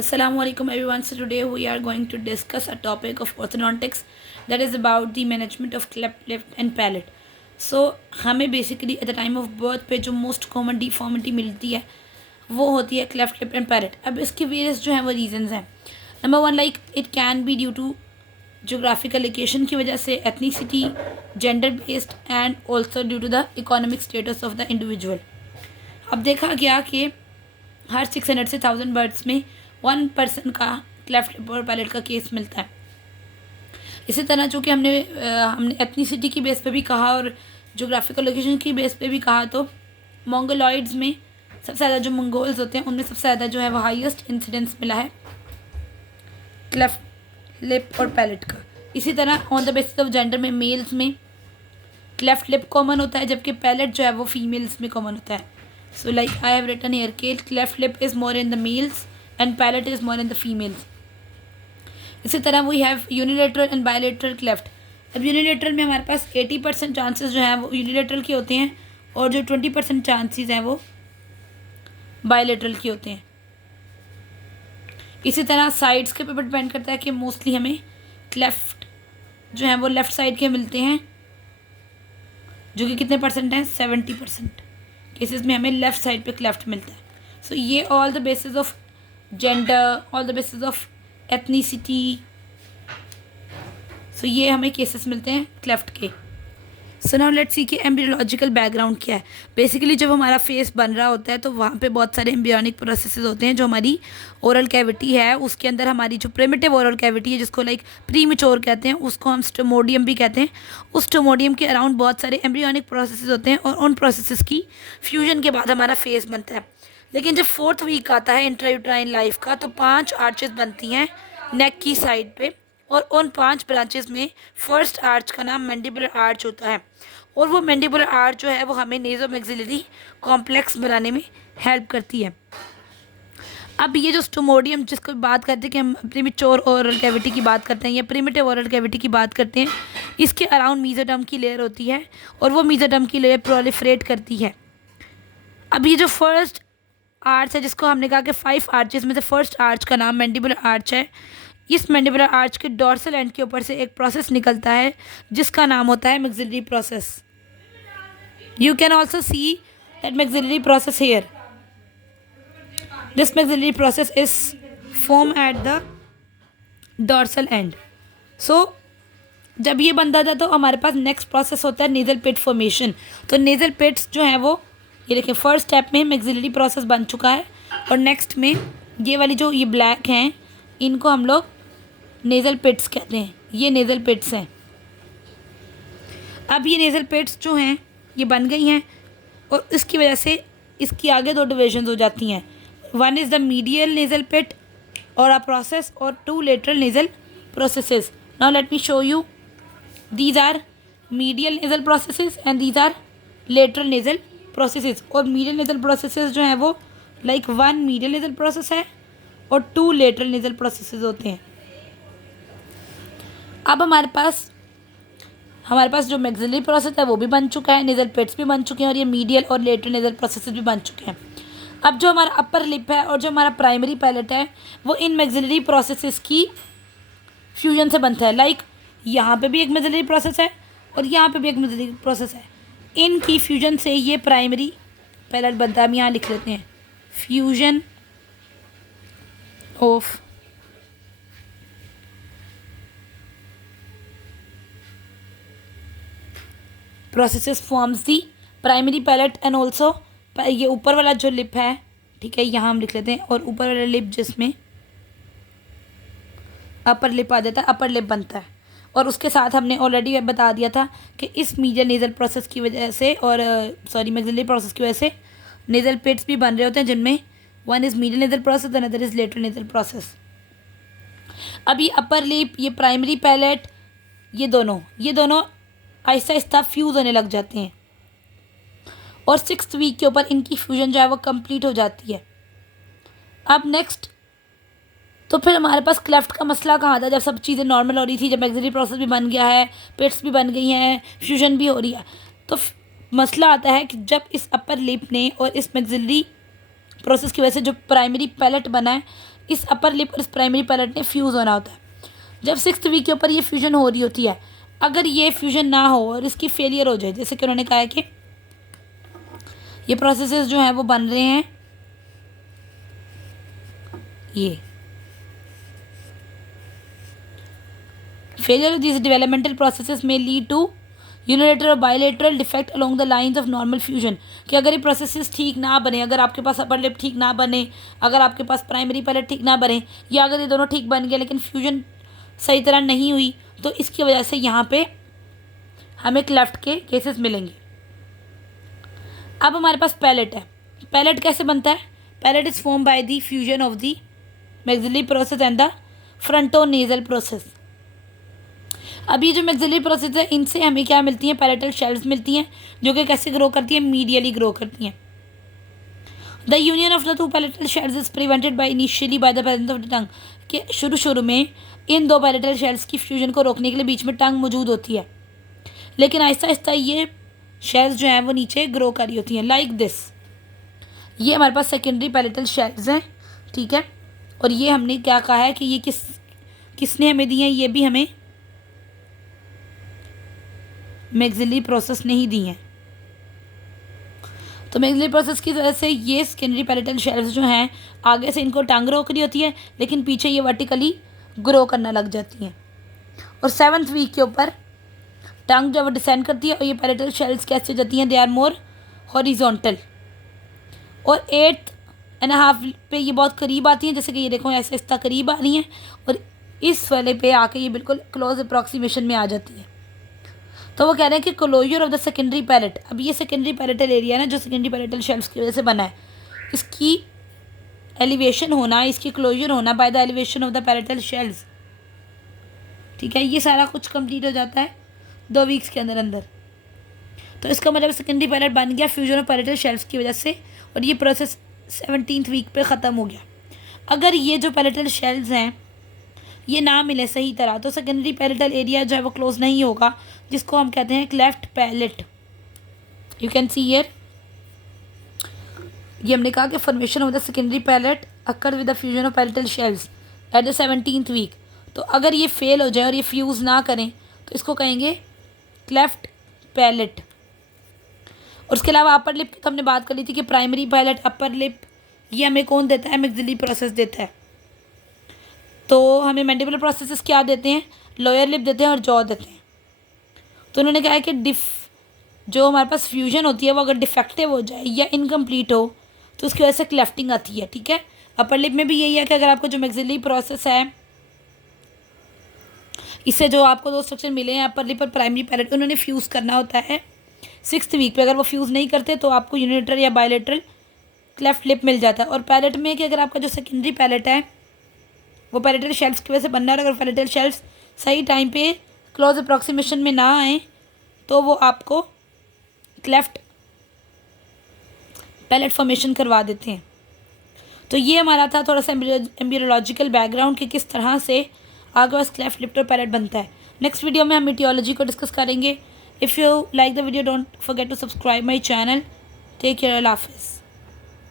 Assalamu alaikum everyone. So today we are going to discuss a topic of orthodontics that is about the management of cleft lip and palate. So हमें basically at the time of birth पे जो most common deformity मिलती है वो होती है cleft lip and palate. अब इसके various जो हैं वो reasons हैं. Number one, like it can be due to geographical location की वजह से, ethnicity, gender based and also due to the economic status of the individual. अब देखा गया कि हर 600 से 1000 बर्ड्स में 1% का क्लेफ्ट लिप और पैलेट का केस मिलता है. इसी तरह चूँकि हमने एथनिसिटी की बेस पे भी कहा और जोग्राफिकल लोकेशन की बेस पे भी कहा, तो मंगोलॉइड्स में सबसे ज़्यादा जो मंगोल्स होते हैं उनमें सबसे ज़्यादा जो है वो हाईएस्ट इंसिडेंस मिला है क्लेफ्ट लिप और पैलेट का. इसी तरह on the basis of gender में मेल्स में क्लेफ्ट लिप कॉमन होता है जबकि पैलेट जो है वो फीमेल्स में कॉमन होता है. So like I have written here के cleft lip is more in the males and palate is more in the females. इसी तरह we have unilateral and bilateral cleft. अब unilateral में हमारे पास 80% चांसेस जो हैं वो unilateral के होते हैं और जो 20% चांसेस हैं वो bilateral के होते हैं. इसी तरह साइड्स के ऊपर डिपेंड करता है कि मोस्टली हमें क्लेफ्ट जो हैं वो लेफ़्ट साइड के मिलते हैं, जो कि कितने परसेंट हैं, 70% केसेस में हमें लेफ़्ट साइड पे क्लेफ्ट मिलता है. सो ये all the basis of gender, all the basis of ethnicity. So ये हमें केसेस मिलते हैं क्लेफ्ट के. सो नाउ लेट्स सी कि एम्ब्रियोलॉजिकल बैकग्राउंड क्या है. बेसिकली जब हमारा फेस बन रहा होता है तो वहाँ पे बहुत सारे एम्ब्रियोनिक प्रोसेसेस होते हैं. जो हमारी ओरल कैविटी है उसके अंदर हमारी जो प्रिमिटिव ओरल कैविटी है जिसको लाइक प्रीमेच्योर कहते हैं, उसको हम स्टोमोडियम भी कहते हैं. उस स्टोमोडियम के अराउंड बहुत सारे एम्ब्रियोनिक प्रोसेसेस होते हैं और उन प्रोसेसेस की फ्यूजन के बाद हमारा फेस बनता है. लेकिन जब 4th वीक आता है इंट्रायूट्राइन लाइफ का तो 5 आर्चेस बनती हैं नेक की साइड पे और उन 5 ब्रांचेस में फर्स्ट आर्च का नाम मैंडिबुलर आर्च होता है और वो मैंडिबुलर आर्च जो है वो हमें नेज़ोमैक्सिलरी कॉम्प्लेक्स बनाने में हेल्प करती है. अब ये जो स्टोमोडियम जिसको बात करते हैं कि हम प्रीमेच्योर ओरल कैविटी की बात करते हैं या प्रीमेटिव ओरल कैविटी की बात करते हैं, इसके अराउंड मीजोडर्म की लेयर होती है और वो मीजोडर्म की लेयर प्रोलिफरेट करती है. अब ये जो फर्स्ट आर्च है जिसको हमने कहा कि 5 आर्चेस में से फर्स्ट आर्च का नाम मैंडिबुलर आर्च है. इस मैंडिबुलर आर्च के डॉर्सल एंड के ऊपर से एक प्रोसेस निकलता है जिसका नाम होता है maxillary process. You can also see that maxillary process here. This maxillary process is form at the dorsal end. So जब ये बनता था तो हमारे पास नेक्स्ट प्रोसेस होता है नेजल पिट फॉर्मेशन. तो नेजल पिट्स जो हैं वो ये देखिए फर्स्ट स्टेप में मैक्सिलरी प्रोसेस बन चुका है और नेक्स्ट में ये वाली जो ये ब्लैक हैं इनको हम लोग नेज़ल पिट्स कहते हैं. ये नेज़ल पिट्स हैं. अब ये नेज़ल पिट्स जो हैं ये बन गई हैं और इसकी वजह से इसकी आगे 2 डिविजन हो जाती हैं. One is the medial nasal pit और अ प्रोसेस और 2 lateral nasal processes. Now let me show you. These are medial nasal processes and these are lateral nasal processes. और मीडियल नेज़ल प्रोसेसेस जो हैं वो like 1 medial nasal process है और 2 lateral nasal processes होते हैं. अब हमारे पास जो मैक्सिलरी प्रोसेस है वो भी बन चुका है, नेज़ल पिट्स भी बन चुके हैं और ये मीडियल और लेटरल नेज़ल प्रोसेसेस भी बन चुके हैं. अब जो हमारा अपर लिप है और जो हमारा प्राइमरी पैलेट है वो इन मैक्सिलरी प्रोसेसेस की फ्यूजन से बनता है. लाइक यहाँ पे भी एक मैक्सिलरी प्रोसेस है और यहाँ पे भी एक मैक्सिलरी प्रोसेस है. इनकी फ्यूजन से ये प्राइमरी पैलेट बनता है. हम यहाँ लिख लेते हैं fusion of processes forms the primary palate and also ये ऊपर वाला जो लिप है, ठीक है, यहाँ हम लिख लेते हैं और ऊपर वाला लिप जिसमें अपर लिप आ जाता है, अपर लिप बनता है. और उसके साथ हमने ऑलरेडी बता दिया था कि इस मीडियल नेज़ल प्रोसेस की वजह से और मैक्सिलरी प्रोसेस की वजह से नेज़ल पिट्स भी बन रहे होते हैं जिनमें one is medial nasal process another is lateral nasal process. अब ये अपर लिप, ये प्राइमरी पैलेट, ये दोनों आहिस्ता आहिस्ता फ्यूज़ होने लग जाते हैं और 6th वीक के ऊपर इनकी फ्यूजन जो है वो कंप्लीट हो जाती है. अब नेक्स्ट तो फिर हमारे पास क्लेफ्ट का मसला कहाँ था जब सब चीज़ें नॉर्मल हो रही थी, जब मैक्सिलरी प्रोसेस भी बन गया है, पिट्स भी बन गई हैं, फ्यूजन भी हो रही है. तो मसला आता है कि जब इस अपर लिप ने और इस मैक्सिलरी प्रोसेस की वजह से जो प्राइमरी पैलेट बना है इस अपर लिप और इस प्राइमरी पैलेट ने फ्यूज़ होना होता है। जब 6th वीक के ऊपर ये फ्यूजन हो रही होती है, अगर ये फ्यूजन ना हो और इसकी फेलियर हो जाए, जैसे कि उन्होंने कहा है कि ये प्रोसेसेस जो हैं वो बन रहे हैं, ये failure of this developmental processes में लीड टू यूनिलेटरल और bilateral defect along the lines of normal fusion. कि अगर ये प्रोसेसेस ठीक ना बने, अगर आपके पास अपर लिप ठीक ना बने, अगर आपके पास प्राइमरी पैलेट ठीक ना बने, या अगर ये दोनों ठीक बन गए लेकिन फ्यूजन सही तरह नहीं हुई, तो इसकी वजह से यहाँ पे हमें क्लेफ्ट के केसेस मिलेंगे। अब हमारे पास पैलेट है। पैलेट कैसे बनता है? Palate is form by the fusion of the maxillary process and the frontonasal process. अभी जो मैक्सिलरी प्रोसेस है, इनसे हमें क्या मिलती हैं? पैलेटल शेल्स मिलती हैं, जो कि कैसे ग्रो करती हैं? मीडियली ग्रो करती हैं। The union of the two palatal shells is prevented by initially by the presence of the tongue. कि शुरू में इन दो पैलेटल शेल्स की फ्यूजन को रोकने के लिए बीच में टंग मौजूद होती है, लेकिन आहिस्ता आहिस्ता ये शेल्स जो हैं वो नीचे ग्रो कर रही होती हैं, लाइक दिस। ये हमारे पास सेकेंडरी पैलेटल शेल्स हैं, ठीक है। और ये हमने क्या कहा है कि ये किसने हमें दी हैं? ये भी हमें मैक्सिलरी प्रोसेस नहीं दी हैं। तो मैक्सिलरी प्रोसेस की वजह से ये सेकेंडरी पैलेटल शेल्स जो हैं, आगे से इनको टंग रोक रही होती है, लेकिन पीछे ये वर्टिकली ग्रो करना लग जाती हैं। और 7th वीक के ऊपर टंग जब डिसेंड करती है और ये पैलेटल शेल्स कैसे जाती हैं? They are more horizontal. और 8.5 पे ये बहुत करीब आती हैं, जैसे कि ये देखो ऐसे इस तरह करीब आ रही हैं, और इस वाले पे आके ये बिल्कुल क्लोज अप्रॉक्सीमेशन में आ जाती है। तो वो कह रहे हैं कि closure of the secondary palate. अब ये सेकेंडरी पैलेटल एरिया ना, जो सेकेंडरी पैलेटल शेल्स की वजह से बना है, इसकी एलिवेशन होना, इसकी क्लोजर होना by the elevation of the palatal shells, ठीक है। ये सारा कुछ कंप्लीट हो जाता है 2 वीक्स के अंदर अंदर। तो इसका मतलब सेकेंडरी पैलेट बन गया फ्यूजन ऑफ पैलेटल शेल्स की वजह से, और ये प्रोसेस 17th वीक पे ख़त्म हो गया। अगर ये जो पैलेटल शेल्स हैं ये ना मिले सही तरह, तो सेकेंडरी पैलेटल एरिया जो है वो क्लोज नहीं होगा, जिसको हम कहते हैं cleft palate. You can see here, ये हमने कहा कि formation of the secondary palate occur with the fusion of palatal shells at the 17th week. तो अगर ये फेल हो जाए और ये फ्यूज़ ना करें, तो इसको कहेंगे क्लेफ्ट पैलेट। और उसके अलावा अपर लिप की तो हमने बात कर ली थी कि प्राइमरी पैलेट, अपर लिप, ये हमें कौन देता है? मैक्सिलरी प्रोसेस देता है। तो हमें मैंडिबुलर प्रोसेसेस क्या देते हैं? लोअर लिप देते हैं और जॉ देते हैं। तो उन्होंने कहा है कि जो हमारे पास फ्यूजन होती है वो अगर डिफेक्टिव हो जाए या इनकम्प्लीट हो, तो उसकी वजह से क्लेफ्टिंग आती है, ठीक है। अपर लिप में भी यही है कि अगर आपको जो मैक्सिलरी प्रोसेस है, इससे जो आपको 2 स्ट्रक्चर मिले हैं, अपर लिप और प्राइमरी पैलेट, उन्होंने फ्यूज़ करना होता है 6th वीक पे। अगर वो फ्यूज़ नहीं करते तो आपको यूनिलेटरल या बायलेटरल क्लेफ्ट लिप मिल जाता है। और पैलेट में कि अगर आपका जो सेकेंडरी पैलेट है वो पैलेटल शेल्स की वजह से बनना है, और अगर पैलेटल शेल्स सही टाइम पे क्लोज अप्रॉक्सीमेशन में ना आए, तो वो आपको क्लेफ्ट पैलेट फॉर्मेशन करवा देते हैं। तो ये हमारा था थोड़ा सा एम्ब्रियोलॉजिकल बैकग्राउंड कि किस तरह से आगे बस क्लेफ्ट लिप और पैलेट बनता है। नेक्स्ट वीडियो में हम ईटियोलॉजी को डिस्कस करेंगे। If you like the video, don't forget to subscribe my channel. Take care, अल्लाह हाफिज़।